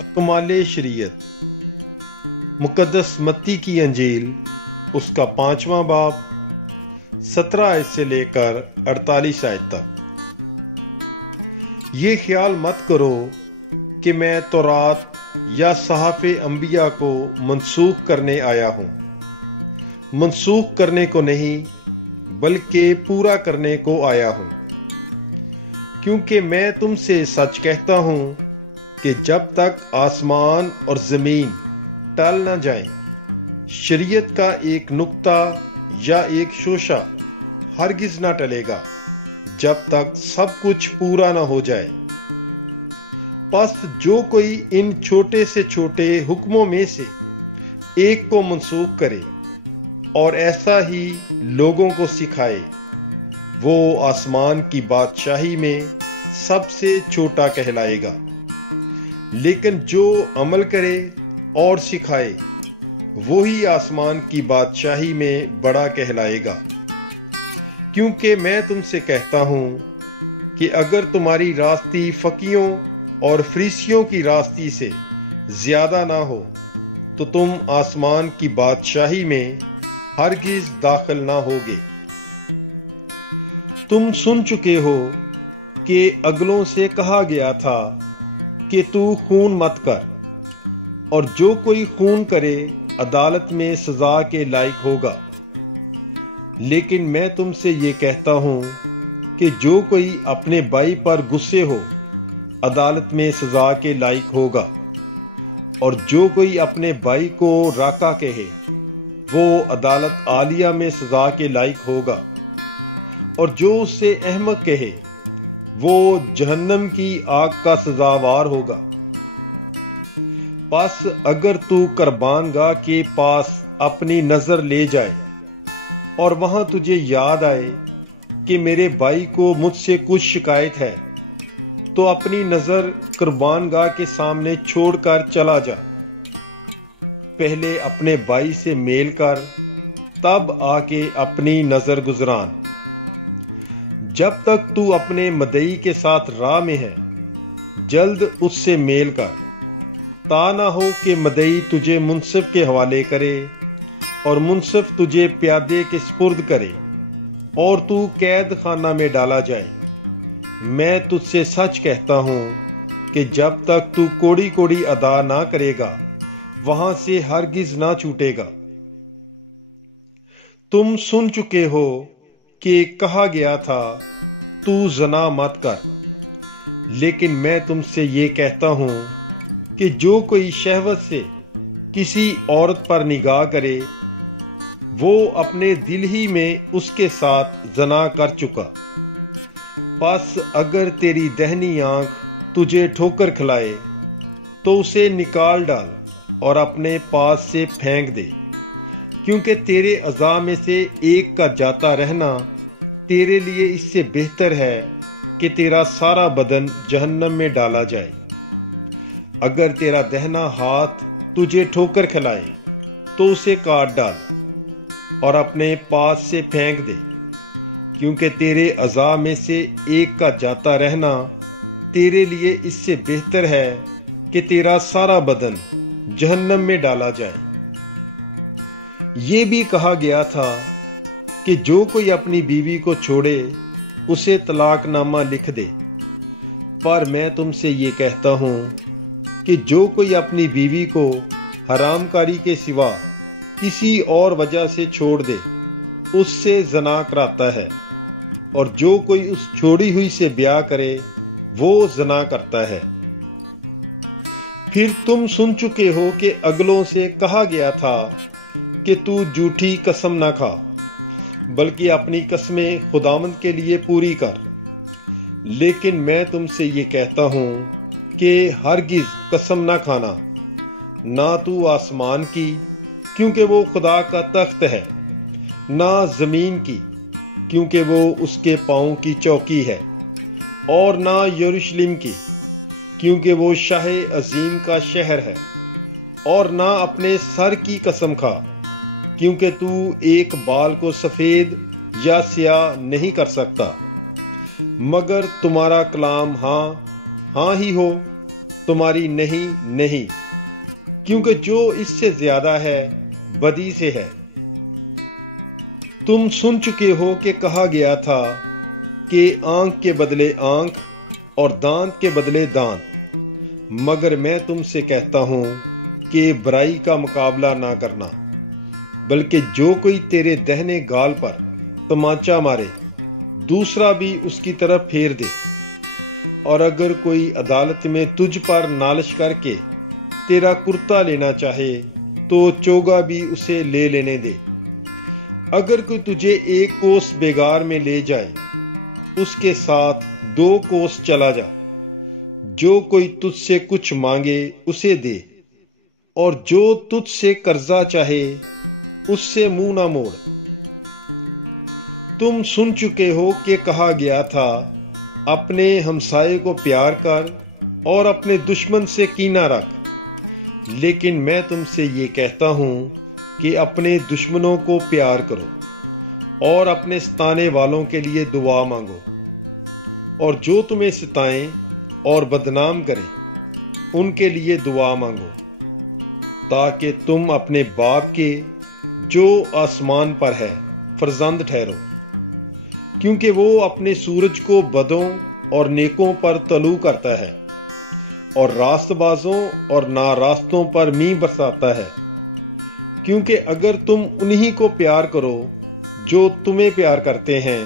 اکمال شریعت مقدس متی کی انجیل اس کا 5واں باب 17 آیت سے لے کر 48 آیت تک۔ یہ خیال مت کرو کہ میں تورات یا صحائف انبیاء کو منسوخ کرنے آیا ہوں۔ منسوخ کرنے کو نہیں بلکہ پورا کرنے کو آیا ہوں، کیونکہ میں تم سے سچ کہتا ہوں کہ جب تک آسمان اور زمین ٹل نہ جائیں، شریعت کا ایک نقطہ یا ایک شوشہ ہرگز نہ ٹلے گا جب تک سب کچھ پورا نہ ہو جائے۔ پس جو کوئی ان چھوٹے سے چھوٹے حکموں میں سے ایک کو منسوخ کرے اور ایسا ہی لوگوں کو سکھائے، وہ آسمان کی بادشاہی میں سب سے چھوٹا کہلائے گا، لیکن جو عمل کرے اور سکھائے وہی آسمان کی بادشاہی میں بڑا کہلائے گا۔ کیونکہ میں تم سے کہتا ہوں کہ اگر تمہاری راستی فقیوں اور فریسیوں کی راستی سے زیادہ نہ ہو تو تم آسمان کی بادشاہی میں ہرگز داخل نہ ہوگے۔ تم سن چکے ہو کہ اگلوں سے کہا گیا تھا کہ تو خون مت کر، اور جو کوئی خون کرے عدالت میں سزا کے لائق ہوگا۔ لیکن میں تم سے یہ کہتا ہوں کہ جو کوئی اپنے بھائی پر غصے ہو عدالت میں سزا کے لائق ہوگا، اور جو کوئی اپنے بھائی کو راکا کہے وہ عدالت عالیہ میں سزا کے لائق ہوگا، اور جو اس سے احمق کہے وہ جہنم کی آگ کا سزاوار ہوگا۔ پس اگر تو قربان گاہ کے پاس اپنی نظر لے جائے اور وہاں تجھے یاد آئے کہ میرے بھائی کو مجھ سے کچھ شکایت ہے، تو اپنی نظر قربان گاہ کے سامنے چھوڑ کر چلا جا۔ پہلے اپنے بھائی سے میل کر، تب آ کے اپنی نظر گزران۔ جب تک تو اپنے مدعی کے ساتھ راہ میں ہے، جلد اس سے میل کر، تا نہ ہو کہ مدعی تجھے منصف کے حوالے کرے اور منصف تجھے پیادے کے سپرد کرے اور تو قید خانہ میں ڈالا جائے۔ میں تجھ سے سچ کہتا ہوں کہ جب تک تو کوڑی کوڑی ادا نہ کرے گا وہاں سے ہرگز نہ چھوٹے گا۔ تم سن چکے ہو کہ کہا گیا تھا تو زنا مت کر، لیکن میں تم سے یہ کہتا ہوں کہ جو کوئی شہوت سے کسی عورت پر نگاہ کرے وہ اپنے دل ہی میں اس کے ساتھ زنا کر چکا۔ پس اگر تیری دہنی آنکھ تجھے ٹھوکر کھلائے تو اسے نکال ڈال اور اپنے پاس سے پھینک دے، کیونکہ تیرے اعضاء میں سے ایک کا جاتا رہنا تیرے لیے اس سے بہتر ہے کہ تیرا سارا بدن جہنم میں ڈالا جائے۔ اگر تیرا دہنا ہاتھ تجھے ٹھوکر کھلائے تو اسے کاٹ ڈال اور اپنے پاس سے پھینک دے، کیونکہ تیرے اعضاء میں سے ایک کا جاتا رہنا تیرے لیے اس سے بہتر ہے کہ تیرا سارا بدن جہنم میں ڈالا جائے۔ یہ بھی کہا گیا تھا کہ جو کوئی اپنی بیوی کو چھوڑے اسے طلاق نامہ لکھ دے، پر میں تم سے یہ کہتا ہوں کہ جو کوئی اپنی بیوی کو حرام کاری کے سوا کسی اور وجہ سے چھوڑ دے اس سے زنا کراتا ہے، اور جو کوئی اس چھوڑی ہوئی سے بیاہ کرے وہ زنا کرتا ہے۔ پھر تم سن چکے ہو کہ اگلوں سے کہا گیا تھا کہ تو جھوٹی قسم نہ کھا، بلکہ اپنی قسمیں خداوند کے لیے پوری کر۔ لیکن میں تم سے یہ کہتا ہوں کہ ہرگز قسم نہ کھانا، نہ تو آسمان کی کیونکہ وہ خدا کا تخت ہے، نہ زمین کی کیونکہ وہ اس کے پاؤں کی چوکی ہے، اور نہ یروشلم کی کیونکہ وہ شاہ عظیم کا شہر ہے، اور نہ اپنے سر کی قسم کھا کیونکہ تو ایک بال کو سفید یا سیاہ نہیں کر سکتا، مگر تمہارا کلام ہاں ہاں ہی ہو تمہاری نہیں، کیونکہ جو اس سے زیادہ ہے بدی سے ہے۔ تم سن چکے ہو کہ کہا گیا تھا کہ آنکھ کے بدلے آنکھ اور دانت کے بدلے دانت، مگر میں تم سے کہتا ہوں کہ برائی کا مقابلہ نہ کرنا، بلکہ جو کوئی تیرے دہنے گال پر تمانچہ مارے دوسرا بھی اس کی طرف پھیر دے، اور اگر کوئی عدالت میں تجھ پر نالش کر کے تیرا کرتا لینا چاہے تو چوگا بھی اسے لے لینے دے۔ اگر کوئی تجھے 1 کوس بیگار میں لے جائے اس کے ساتھ 2 کوس چلا جا۔ جو کوئی تجھ سے کچھ مانگے اسے دے، اور جو تجھ سے قرضہ چاہے اس سے منہ نہ موڑ۔ تم سن چکے ہو کہ کہا گیا تھا اپنے ہمسائے کو پیار کر اور اپنے دشمن سے کینہ رکھ، لیکن میں تم سے یہ کہتا ہوں کہ اپنے دشمنوں کو پیار کرو اور اپنے ستانے والوں کے لیے دعا مانگو، اور جو تمہیں ستائیں اور بدنام کریں ان کے لیے دعا مانگو، تاکہ تم اپنے باپ کے جو آسمان پر ہے فرزند ٹھہرو، کیونکہ وہ اپنے سورج کو بدوں اور نیکوں پر طلوع کرتا ہے اور راست بازوں اور ناراستوں پر مینہ برساتا ہے۔ کیونکہ اگر تم انہی کو پیار کرو جو تمہیں پیار کرتے ہیں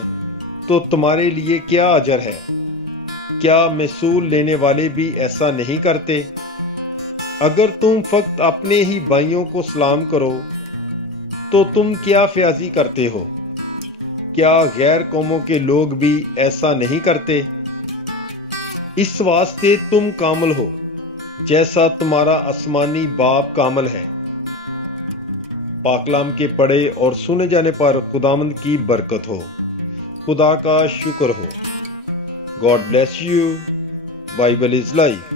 تو تمہارے لیے کیا اجر ہے؟ کیا محصول لینے والے بھی ایسا نہیں کرتے؟ اگر تم فقط اپنے ہی بھائیوں کو سلام کرو تو تم کیا فیاضی کرتے ہو؟ کیا غیر قوموں کے لوگ بھی ایسا نہیں کرتے؟ اس واسطے تم کامل ہو جیسا تمہارا آسمانی باپ کامل ہے۔ پاک کلام کے پڑھے اور سنے جانے پر خداوند کی برکت ہو، خدا کا شکر ہو۔ God bless you. Bible is life.